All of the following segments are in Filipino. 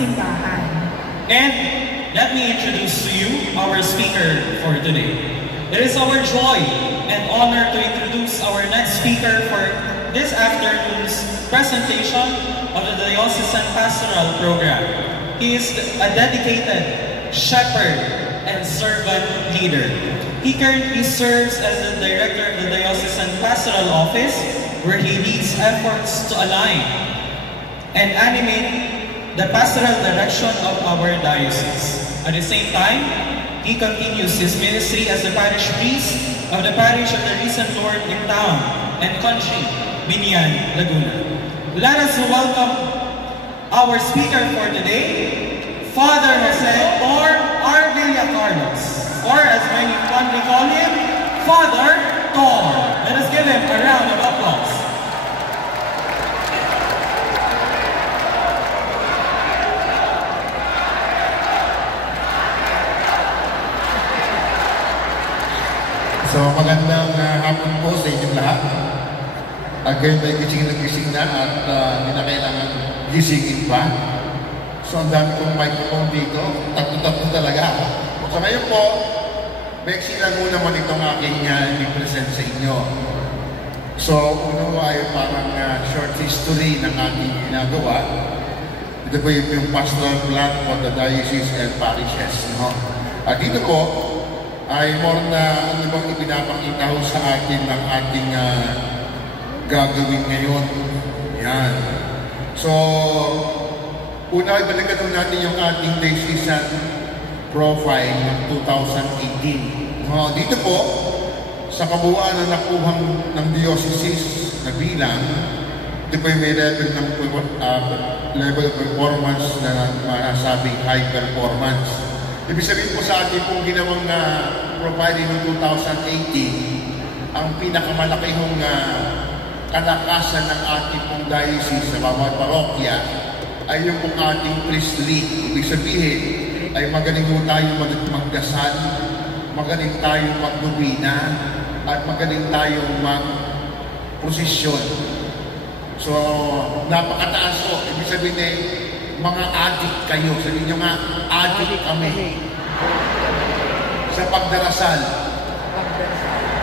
simbahan. And let me introduce to you our speaker for today. It is our joy and honor to introduce our next speaker for this afternoon's presentation of the Diocesan Pastoral Program. He is a dedicated shepherd and servant leader. He currently serves as the director of the Diocesan Pastoral Office, where he leads efforts to align and animate the pastoral direction of our diocese. At the same time, he continues his ministry as the parish priest of the parish of the Risen Lord in town and country, Binian, Laguna. Let us welcome our speaker for today, Father Jose or Arvilla Carlos, or as many fondly call him, Father Tor. Let us give him a round of applause. So magandang hapon po sa inyong lahat. Again, may gising na at hindi na kailangan gisingin pa. So ang dami kong microphone dito, tatlo talaga. So ngayon po, Bexi lang muna naman itong aking i-present sa inyo. So uno ay parang short history ng ating ginagawa. Ito po yung pastoral plan for the diocese and parishes. No? At dito po, ay more na ano bang ipinapakita ho sa atin ng ating gagawin ngayon. Yan. So, una, ibalikan natin yung ating diocesan profile ng 2018. Dito po, sa kabuuan na nakuhang ng diocese na bilang, ito po yung may level of performance na masasabing high performance. Ibig sabihin po sa ating pong ginawang profiling ng 2018, ang pinakamalaki hong kalakasan ng ating pong diocese sa bawat parokya ay yung pong ating priestly. Ibig sabihin ay magaling po tayong magdasal, magaling tayong magdubina, at magaling tayong mag-prosesyon. So, napakataas po. Ibig sabihin ay mga adik kayo. Sabihin nyo nga, adik kami. Sa pagdarasal.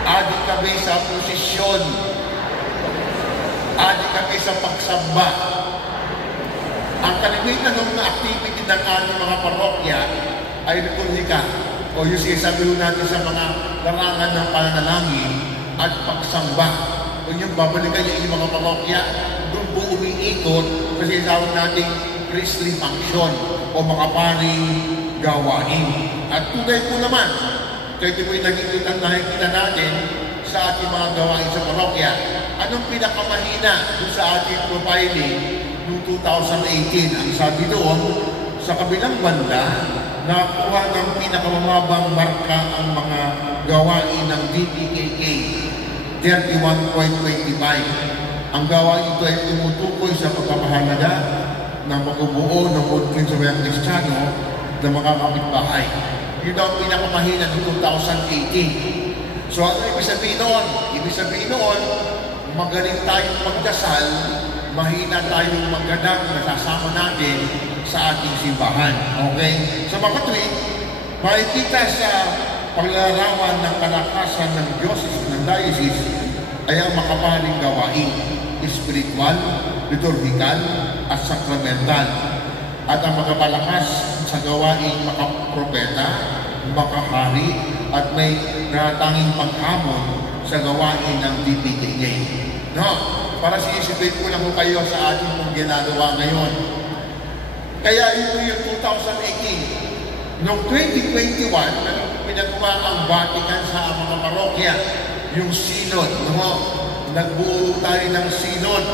Adik kami sa prosesyon. Adik kami sa pagsamba. Ang kalimitan ng activity ng ating mga parokya ay liturhika. O yung sinasabi natin sa mga larangan ng pananalangin at pagsamba. Kung yung babalikan yung mga parokya, doon po umiikot kasi sinasabi natin priestly function o mga paring gawain. At tunay po naman, kahit po yung nakikita natin sa ating mga gawain sa parokya, anong pinakamahina doon sa ating profiling noong 2018? Ang sabi doon, sa kabilang banda, nakuha ng pinakamababang marka ang mga gawain ng DPKK, 31.25. Ang gawain ito ay tumutukoy sa pagpapahalaga ng pagbubuo ng Budkin sa bayang Kristiyano ng mga kapitbahay. Yun ang pinakamahina ng 2018. So ano ibig sabihin noon? Ibig sabihin noon, magaling tayong magdasal, mahina tayong magganap na sasama natin sa ating simbahan. Okay? So mga tuwing, makikita sa paglalarawan ng kalakasan ng diocese, ng diocese, ay ang makapaling gawain, spiritual, liturgical, at sakramental. At ang magpapalakas sa gawain makapropeta, makahari, at may natanging paghamon sa gawain ng DPKK. No? Para sinisipin ko lang po kayo sa ating pong ginagawa ngayon. Kaya ito yung 2018. Noong 2021, pinagawa ang Vatican sa mga parokya, yung synod. No? Nagbuo tayo ng synod.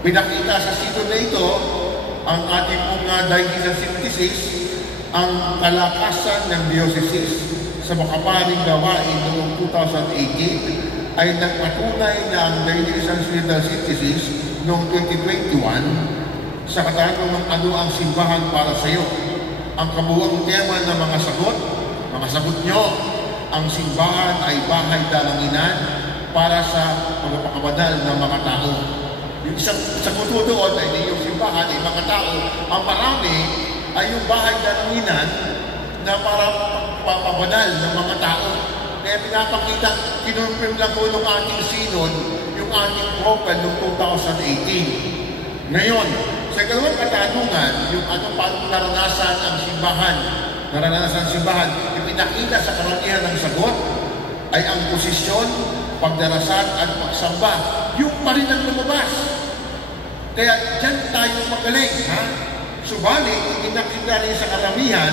Pinakita sa synod na ito, ang ating pong diocesan synthesis, ang kalakasan ng diocese sa makaparing gawain noong 2018 ay nagpatunay na ang diocesan synthesis noong 2021 sa katanong ng ano ang simbahan para sa iyo. Ang kabuuang tema ng mga sagot nyo, ang simbahan ay bahay dalanginan para sa pagpapabanal ng mga tao. Yung sa kuto doon ay hindi yung simbahan, ay mga tao. Ang marami ay yung bahay dalanginan na parang papabanal ng mga tao. Kaya pinapakita, kinonfirm lang ko ng ating synod, yung ating propel noong 2018. Ngayon, sa ikalawang katanungan, yung paano naranasan ang simbahan, ipinakita sa karamihan ng sagot ay ang posisyon, pagdarasal at pagsamba. Yung pa rin ang lumabas. Kaya dyan tayo magaling. Subalit, ipinakita rin sa karamihan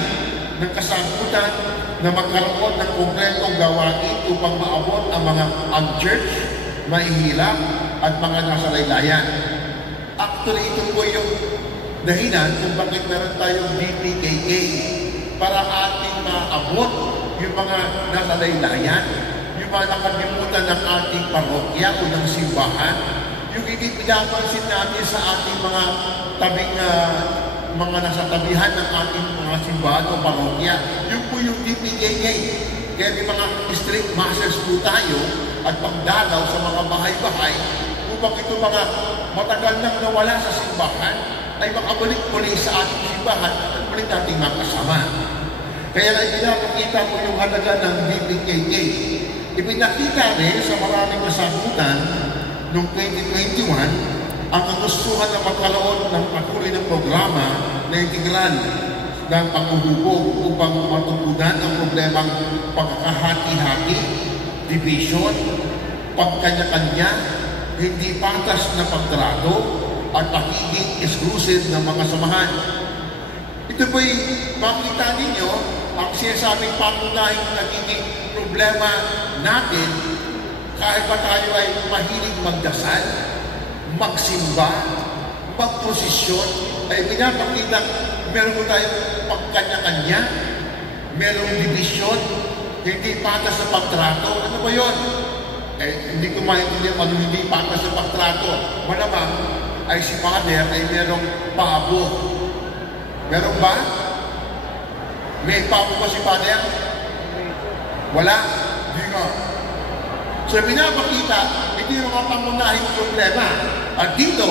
ng kasagutan na magkaroon ng kompletong gawain upang maabot ang mga unchurch, mahihirap at mga nasa laylayan. Actually, ito po yung dahilan kung bakit meron tayong DPKK para ating maabot yung mga nasa laylayan, yung mga nakalimutan ng ating parokya o ng simbahan, yung hindi pinapansin natin sa ating mga tabing mga nasa tabihan ng ating mga simbahan o parokya. Yun po yung DPKK. Kaya may mga street masses po tayo at pagdalaw sa mga bahay-bahay upang ito mga matagal nang nawala sa simbahan ay makabalik muli sa ating simbahan at muli nating makasama. Kaya na ipinapakita po yung halaga ng DPKK. Ipinakita rin sa maraming kasagutan noong 2021 ang kagustuhan na magkaroon ng patuloy ng programa na integral ng panghuhubog upang matugunan ang problemang pagkakahati-hati, division, pagkanya-kanya, hindi patas na pagtrato at pagiging exclusive ng mga samahan. Ito po'y makita ninyo ang sinasabing pangunahing nagiging problema natin kahit pa tayo ay mahilig magdasal, magsimba, magprosesyon, ay pinapakita meron po tayong pagkanya-kanya, merong division, hindi patas sa pagtrato. Ano ba yun? Hindi ko maintindihan ano hindi patas sa pagtrato. Malamang ay si Father ay merong pabo. Meron ba? May pabo ba si Father? Wala? Hindi nga. So pinapakita, ito yung mga pangunahing problema. At dito,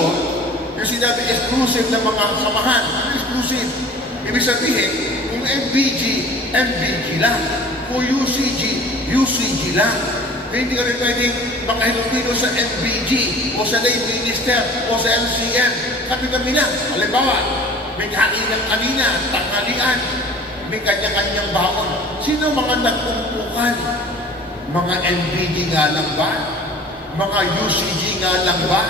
yung sinabi exclusive ng mga samahan. Ano exclusive? Ibig sabihin, kung MBG, MBG lang. Kung UCG, UCG lang. Kaya hindi ka rin pwedeng makahilupino sa MBG o sa lay minister o sa LCM. Kami lang. Halimbawa, may kaninang-kanina, tanghalian, may kanya-kanyang baon. Sino mga nagpumpukan? Mga MBG nga lang ba? Mga UCG nga lang ba?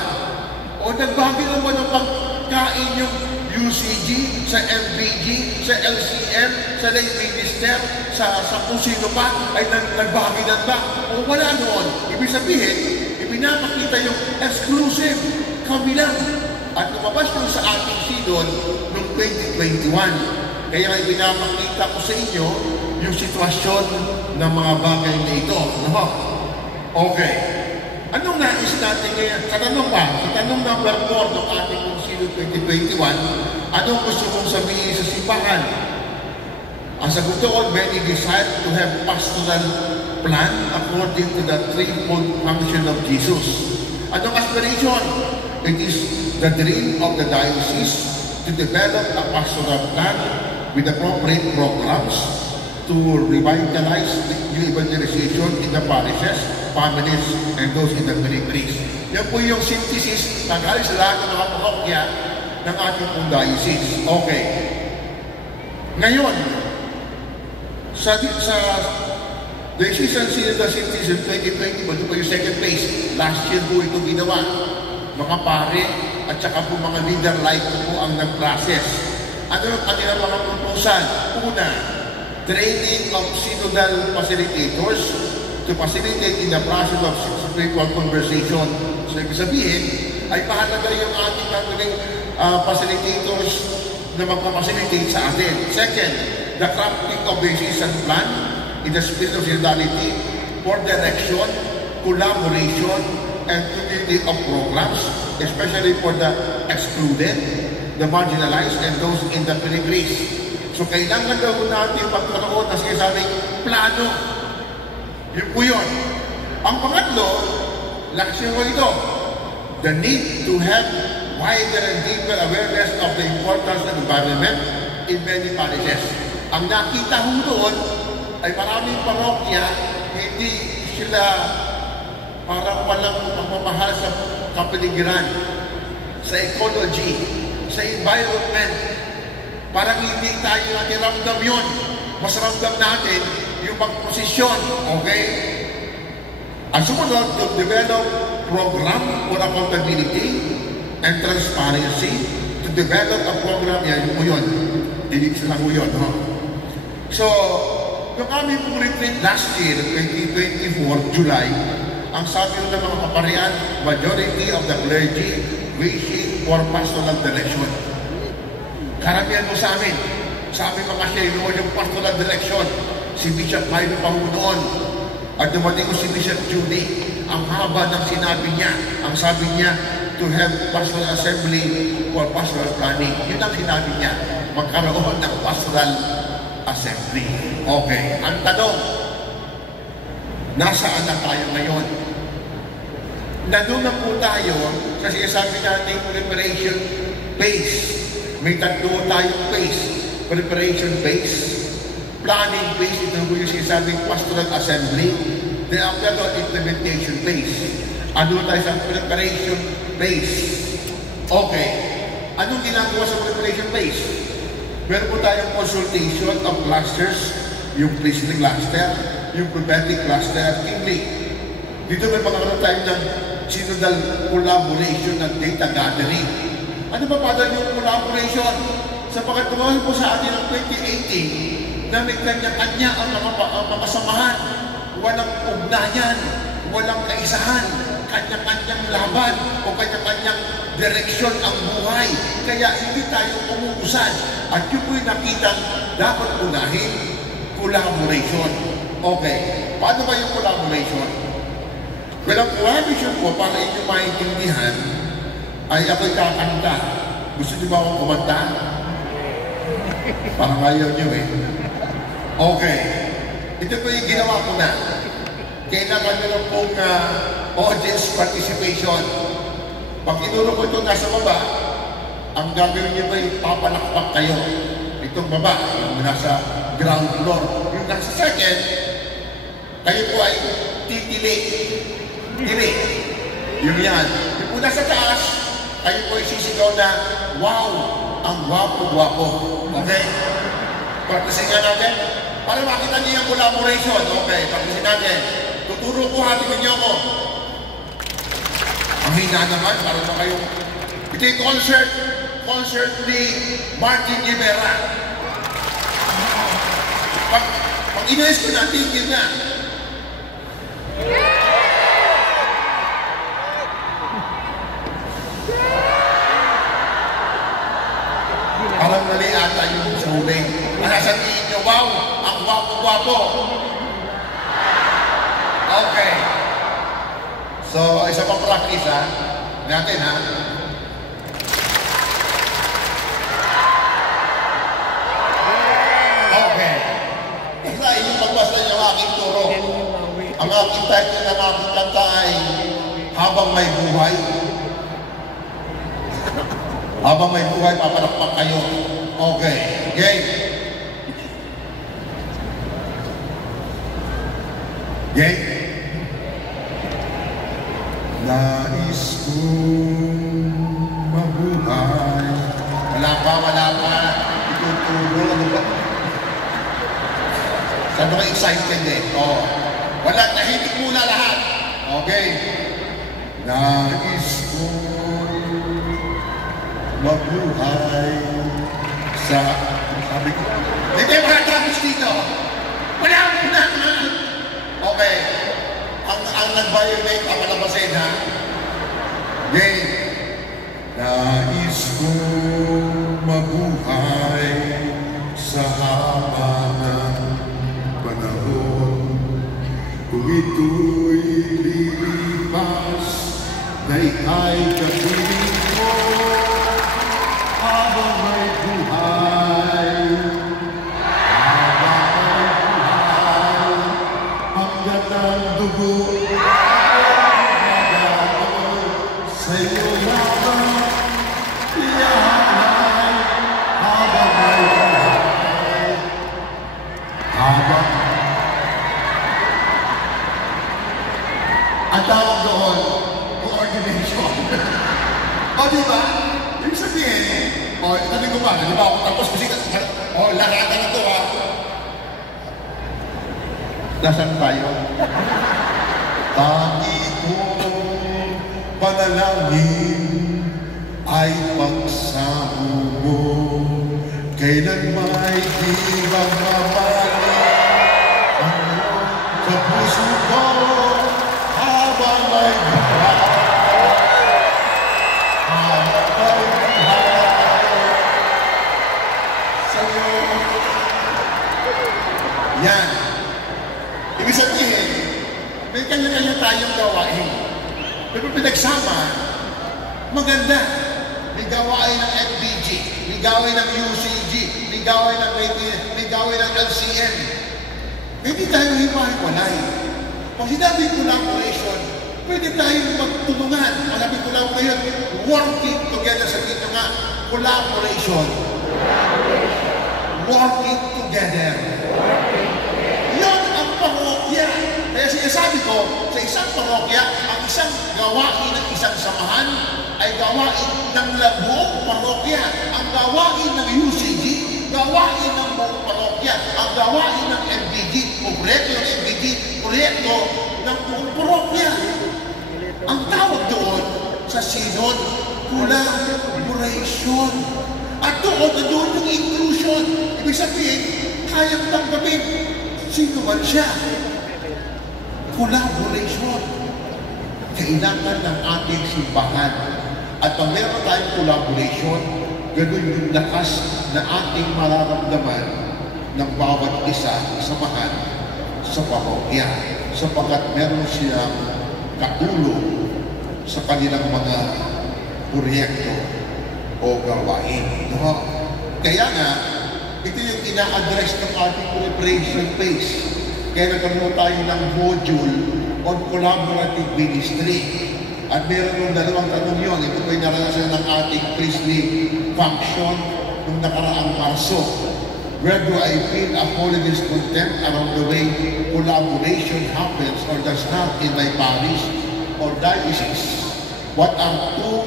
O nagbago naman ng pagkain yung UCG, sa MBG, sa LCM, sa lay minister, sa kung sino pa, ay nagbaginan ba? O wala noon. Ibig sabihin, ipinapakita yung exclusive, kami lang. At lumabas yun sa ating synod noong 2021. Kaya ipinapakita ko sa inyo yung sitwasyon ng mga bagay na ito. No? Okay. Anong nais natin ngayon? Sa tanong number 4 ng ating Synod 2021, anong gusto kong sabihin sa simbahan? Ang sagot doon, many desire to have pastoral plan according to the threefold function of Jesus. Anong aspiration? It is the dream of the diocese to develop a pastoral plan with appropriate programs to revitalize the evangelization in the parishes, families, and those in the peripheries. Yan po yung synthesis ng halos lahat ng mga parokya ng ating pong diocese. Okay. Ngayon, sa Diocesan Synodal Synthesis 2020, ito po yung second phase. Last year po ito ginawa. Mga pare at saka po mga leader like po ang nag-process. Ano ang kanilang mga proposal? Una, training of synodal facilitators to facilitate in the process of spiritual conversation. So, ibig sabihin, ay mahalaga yung ating gagawing facilitators na magpa-facilitate sa atin. Second, the crafting of the season plan in the spirit of synodality for direction, collaboration, and community of programs, especially for the excluded, the marginalized, and those in the peripheries. So, kailangan daw natin pagkaroon na sinasabing plano. Yun po yun. Ang pangatlo, laksyon ko ito. the need to have wider and deeper awareness of the importance of environment in many parishes. Ang nakita ho doon ay maraming parokya, hindi sila parang walang pagmamahal sa kapaligiran, sa ecology, sa environment. Parang hindi tayo natin ramdam yun. Mas ramdam natin yung pagposisyon, okay? Ang sumunod, to develop program for accountability and transparency, to develop a program, yan yung yun. Hindi sila mo yun, no? So, yung aming pong retreat last year, 2024, July, ang sabi ng mga kaparian, majority of the clergy wishing for pastoral direction. Karamihan mo sa amin, sabi mga siya, yung pastoral direction, si Bishop Milo pa noon, at dumating ko si Bishop Judy, ang haba ng sinabi niya, ang sabi niya, to have pastoral assembly for pastoral planning. Yun ang sinabi niya, magkaroon ng pastoral assembly. Okay, ang tanong, nasaan na tayo ngayon? Nandun na po tayo, kasi sabi natin preparation phase. May tatlo tayong phase. Preparation phase, planning phase, ito po yung sinasabing pastoral assembly. Then after that, implementation phase. Ano tayo sa preparation phase? Okay. Anong ginagawa sa preparation phase? Meron po tayong consultation of clusters, yung priestly cluster, yung prophetic cluster at kingly. Dito may magkakaroon tayo ng synodal collaboration ng data gathering. Ano ba pala yung collaboration? Sa pagkatuloy po sa atin ng 2018, na may kanya-kanya ang mga samahan, walang ugnayan, walang kaisahan, kanya-kanyang laban o kanya-kanyang direksyon ang buhay. Kaya hindi tayo umuusan. At yun po'y nakitang dapat unahin, collaboration. Okay, paano ba yung collaboration? Well, ang collaboration po, para inyo maintindihan, ay ako'y kakanta. Gusto niyo ba akong kumanta? Parang ayaw niyo eh. Okay. Ito po yung ginawa ko na. Kailangan nyo lang pong audience participation. Pag inuro ko ito nasa baba, ang gagawin niyo ba yung papalakpak kayo. Itong baba, yung nasa ground floor. Yung nasa second, kayo po ay titili. Tili. Yung yan. Yung po nasa taas, kayo po ay sisigaw na, wow, ang gwapo-gwapo. Okay? Practicing nga natin. Para makita niyo yung collaboration. Okay, practicing natin. Tuturo ko, hatiin niyo ako. Ang hina naman, para na kayong... Ito yung concert ni Martin Rivera. Pag inayos ko na, tigil na. Parang mali ata yung sa huli. Masasabihin niyo, wow, ang gwapo-gwapo. Okay. So, isa pang practice ha. Natin ha. Okay. Isa, inyong magbasa yung aking turo. Ang aking title ng aking kanta ay Habang May Buhay. Habang may buhay, papalakpak kayo. Okay. Game. Game. Nais kong mabuhay. Wala pa. Ituturo. Ano ba? Saan ba excited eh? Oh. Wala, tahimik muna lahat. Okay. Nais kong mabuhay sa... Sabi ko, hindi mga trapos dito. Wala. Okay. Ang nag-violate, papalabasin ha. Okay. Nais kong mabuhay sa haba ng panahon. Kung ito'y lilipas na ika'y kapiling ko. Habang may buhay, hanggat ang dugo, sa ba? Ibig sabihin, sabi ko ba, di ba ako tapos kasi, lakada na to ha. Nasaan tayo? Tangi kong panalangin ay pagsamo mo, kailan may di magmamali sa puso ko habang may buhay. Yan. Ibig sabihin, may kanya-kanya tayong gawain. Pero pinagsama, maganda. May gawain ng FBG, may gawain ng UCG, may gawain ng LCM. Hindi tayo hiwa-hiwalay. Pag sinabing collaboration, pwede tayong magtulungan. Malapit ko lang ngayon, working together. Sabihin nyo nga, collaboration. Working together. Yun ang parokya. Kaya sinasabi ko, sa isang parokya, ang isang gawain ng isang samahan ay gawain ng buong parokya. Ang gawain ng UCG, gawain ng buong parokya. Ang gawain ng MBG, proyekto ng MBG, proyekto ng buong parokya. Ang tawag doon sa synod, collaboration. At doon yung inclusion. Ibig sabihin, kayang tanggapin. Sino man siya? Collaboration. Kailangan ng ating simbahan. At pag meron tayong collaboration, ganun yung lakas na ating mararamdaman ng bawat isa samahan sa parokya. Sapagkat meron silang katulong sa kanilang mga proyekto o gawain. No? Kaya nga, ito yung ina-address ng ating preparation phase. Kaya nagkaroon tayo ng module on collaborative ministry. At meron ng dalawang tanong yun. Ito po yung naranasan ng ating priestly function nung nakaraang Marso. Where do I feel a holiness content around the way collaboration happens or does not in my parish or diocese? What are two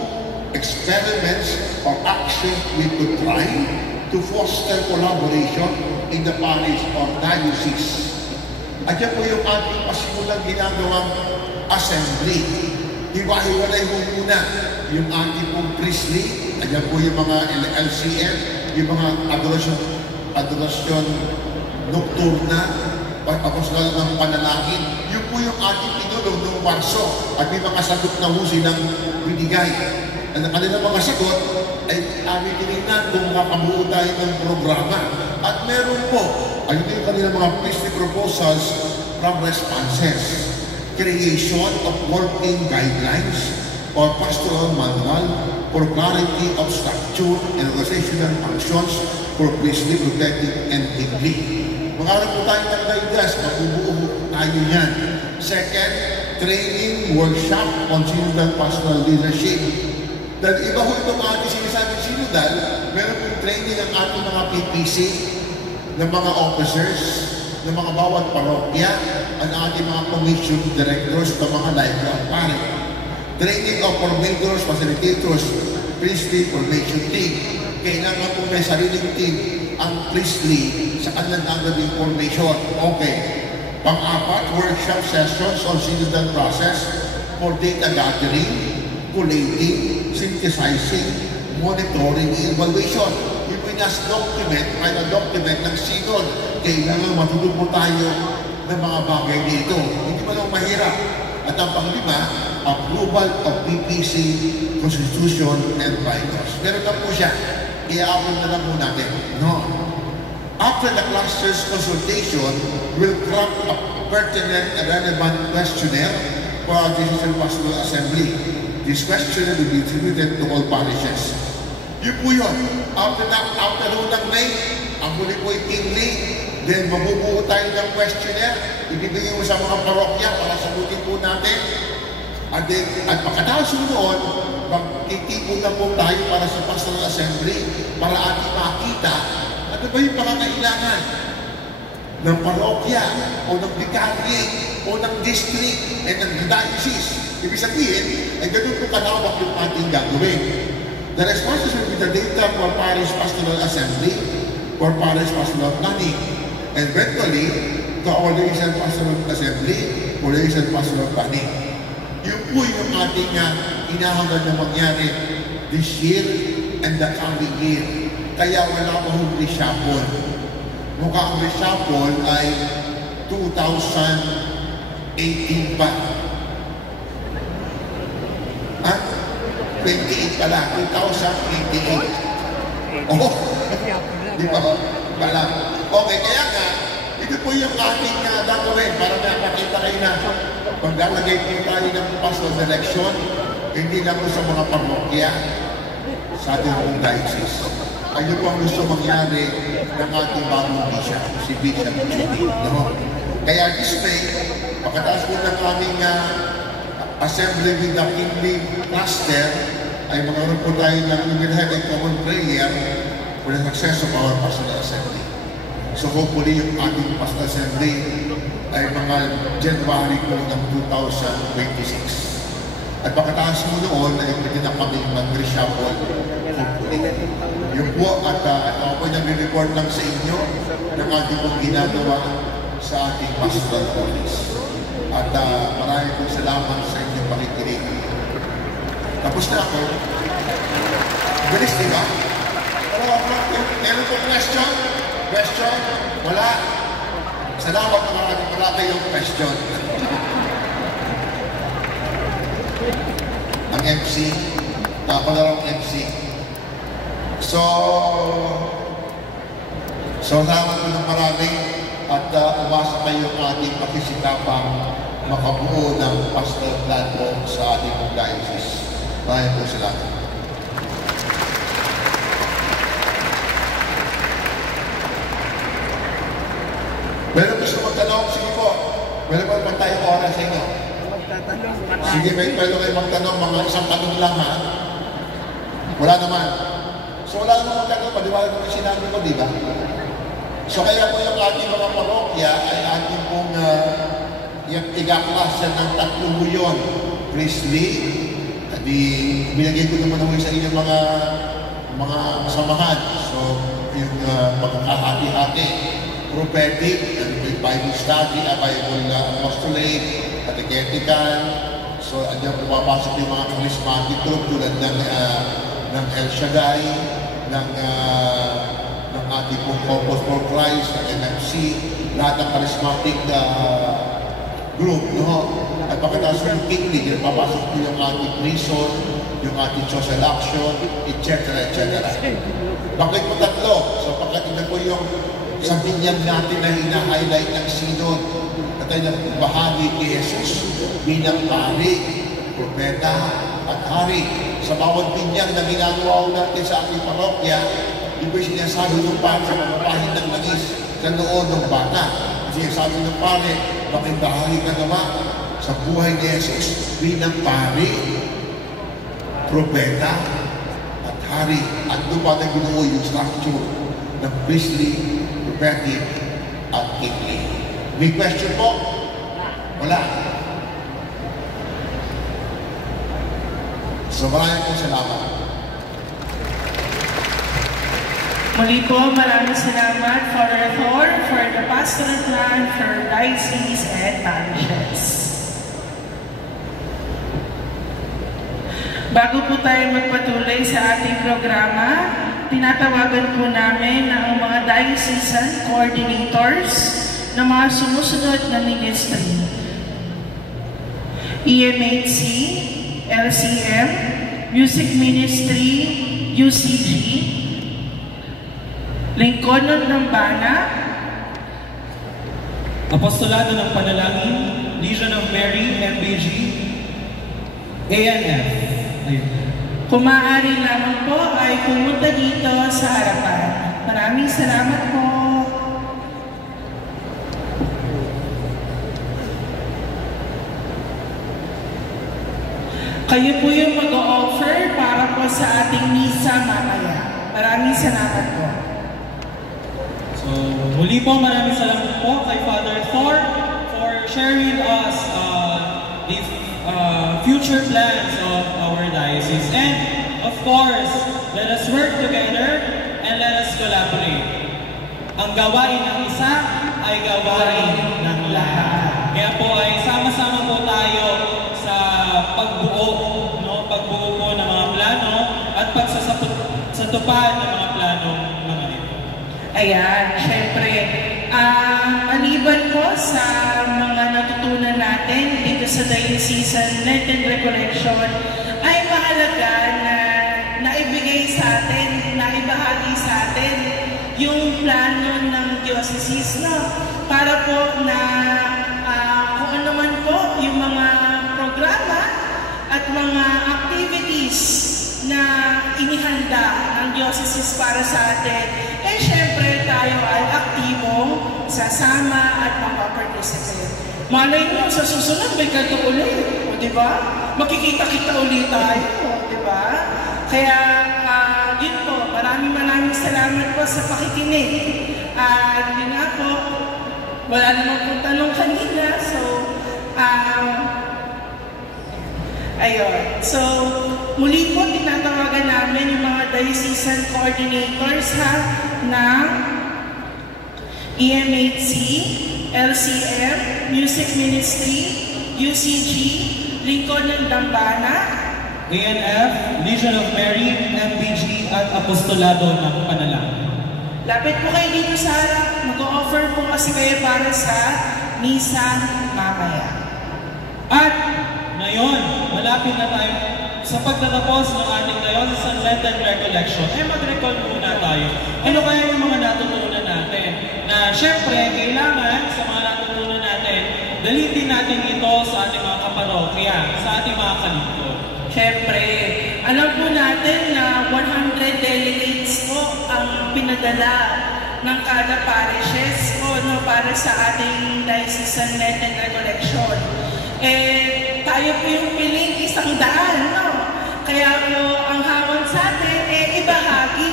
experiments or actions we could try to foster collaboration in the parish or diocese? At yan po yung ating pasimulang ginagawang assembly. Hiwa-hiwalay mo muna yung ating pong priestly, at yan po yung mga LCM, yung mga adorasyon nocturna, apostol ng panalangin. Yun po yung ating tinulong noong Marso at may mga sagot na ho silang binigay. Ang kanilang mga sagot ay aming tinignan kung makabuo tayo ng programa. At meron po, ayun yung kanilang mga priestly proposals from responses. Creation of working guidelines or pastoral manual for clarity of structure and organizational functions for priestly, protective, and deeply. Magkaroon po tayo ng guidance, mabubuo tayo yan. Second, training workshop on synodal pastoral leadership. Dahil iba ho itong ating sinasabing synodal, meron pong training ang ating mga PPC, ng mga officers, ng mga bawat parokya, ang ating mga commission directors, ng mga lifelong pare. Training of formators, facilitators, priestly formation team. Kailangan po may sariling team ang priestly sa kanilang gagawing formation. Okay. Pang-apat, workshop sessions on synodal process for data gathering, collating, synthesizing, monitoring, evaluation. Yung pinas document ay na-document ng synod. Kailangan matulog po tayo ng mga bagay dito. Hindi ba lang mahirap? At ang panglima, approval of PPC, Constitution, and bylaws. Meron na po siya. I-approve na lang po natin. No. After the cluster's consultation, we'll craft a pertinent and relevant questionnaire for our District Pastoral Assembly. This questionnaire will be distributed to all parishes. Yun po yun. After ng May, ang huli po ay kingly, then mabubuo tayo ng questionnaire, ibibigay mo sa mga parokya para sagutin po natin. At pagkatapos noon, magtitipon na po tayo para sa Pastoral Assembly para ating makita ano ba yung pangangailangan ng parokya o ng dekange o ng district and ng diocese. Ibig sabihin, ay ganun po kalawak yung ating gagawin. The responsibility with the data for parish pastoral assembly, for parish pastoral planning, and eventually to our diocese pastoral assembly, for diocese pastoral planning. Yun po yung ating inahangad na mangyari this year and the coming year. Kaya wala pa hong reshuffle. Mukha ang reshuffle ay 2018 pa. 28 pala, 2028. Oh, di ba? Pala. Okay, kaya nga, ito po yung ating gagawin para napakita kayo na maglalagay po tayo ng pastor election, hindi lang po sa mga parokya sa ating pong diocese. Ano po ang gusto mangyari ng ating bagong bishop, si Bishop Judy. No? Kaya this May, pagkataas po ng aming assembly with the kingly cluster, ay magkaroon po tayo ng we will have a common prayer for the success of our pastoral assembly. So hopefully yung ating pastoral assembly ay mga January po ng 2026. At pagkataas mo noon ay pwede na kami mag-reshuffle hopefully. Yun po at ako po nag-report lang sa inyo ng ating pong ginagawa sa ating pastoral police. At maraming pong salamat sa inyong pakikinig. Tapos na ako. Bilis, di ba? Meron po question? Question? Wala. Salamat na maraming wala kayong question. Ang MC, napalarong MC. So salamat po ng maraming at umasa kayo ang ating pakisikapang makabuo ng pastoral plan po sa ating diocese. Maraming po salamat. Meron gusto magtanong? Sige po. Meron po naman tayong oras sa inyo. Sige, may pwede kayo magtanong. Mga isang tanong lang ha. Wala naman. So wala naman magtanong. Paliwanag naman sinabi ko, di ba? So kaya po yung ating mga parokya ay ating pong yung tiga-klasa ng 3 milyon. Priestly, binagay ko naman ako sa inyong mga samahan. So yung pagkakahati-hati, prophetic, Bible study, Bible apostolate, catechetical. So andyan pumapasok yung mga charismatic group tulad ng El Shaddai, ng ating pong Corpus for Christ, ng MMC, lahat ng charismatic group, no? At pagkatapos ng kingly, papasok po yung ating prison, yung ating social action, etc. Bakit po 3? So pagkatingnan po yung sa binyag natin na hina-highlight ng sinod na tayo bahagi kay Jesus bilang pari, propeta, at hari. Sa bawat binyag na ginagawa natin sa ating parokya, yung po sinasabi ng pari sa pagpapahin ng langis sa noon ng bata. Sinasabi ng pari, bakit bahagi ka naman sa buhay ni Jesus bilang pari, propeta, at hari. At doon pa na ginuo yung structure ng priestly, prophetic, at kingly. May question po? Wala. So maraming po salamat. Muli po, maraming salamat, Father Thor, for the pastoral plan for diocese and parishes. Bago po tayo magpatuloy sa ating programa, tinatawagan po namin ang mga diocesan coordinators ng mga sumusunod na ministry. EMHC, LCM, Music Ministry, UCG, Lingkod ng Bana, Apostolado ng Panalangin, Legion of Mary, MBG, ANF. Ayun. Kung maaari lamang po ay pumunta dito sa harapan. Maraming salamat po. Kayo po yung mag-o-offer para po sa ating misa mamaya. Maraming salamat po. So, muli po maraming salamat po kay Father Thor for sharing with us the future plans of our diocese. And of course, let us work together and let us collaborate. Ang gawain ng isa ay gawain ng lahat. Kaya po ay sama-sama po tayo sa pagbuo, no? Pagbuo po ng mga plano at pagsasatupad ng mga planong mga ito. Ayan, syempre, maliban po sa mga natutunan natin dito sa Diocesan Lenten Recollection, ay mahalaga na naibigay sa atin, naibahagi sa atin yung plano ng diocese, no? Para po na kung ano man po yung mga programa at mga activities na inihanda ng diocese para sa atin, eh syempre tayo ay aktibong sasama at mapaparticipate. Malay nyo, sa susunod may ganito ulit, o diba? Makikita-kita ulit tayo, o diba? Kaya, yun po, maraming salamat po sa pakikinig. At yun nga po, wala naman pong tanong kanina, so, ayun. So, muli po, tinatawagan namin yung mga diocesan coordinators ng EMHC, LCM, Music Ministry, UCG, Lingkod ng Dambana, ANF, Legion of Mary, MBG, at Apostolado ng Panalangin. Lapit po kayo dito sa harap. Mag-o-offer po kasi kayo para sa misa mamaya. At ngayon, malapit na tayo sa pagtatapos ng ating Diocesan Lenten Recollection. Mag-recall muna tayo. Ano kaya yung mga natutunan natin? Na syempre, kailangan sa mga natutunan natin, dalitin natin ito sa ating mga kaparokya, sa ating mga kalingkod. Siyempre, alam po natin na 100 delegates po ang pinadala ng kada parishes po, no, para sa ating Diocesan Lenten Recollection. Tayo po yung piling 100, no? Kaya po, ang hamon sa atin, ibahagi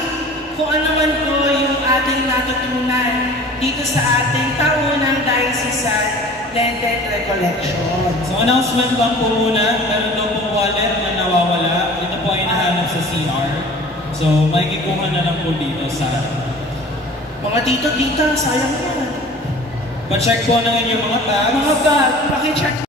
kung ano man po yung ating natutunan dito sa ating taunang Diocesan Lenten Recollection. So, announcement lang po muna. Meron daw pong wallet na nawawala. Ito po ay nahanap sa CR. So, makikikuha na lang po dito sa... Mga tito, sayang yan. Pa-check po ng inyong mga bags. Mga bag, pakicheck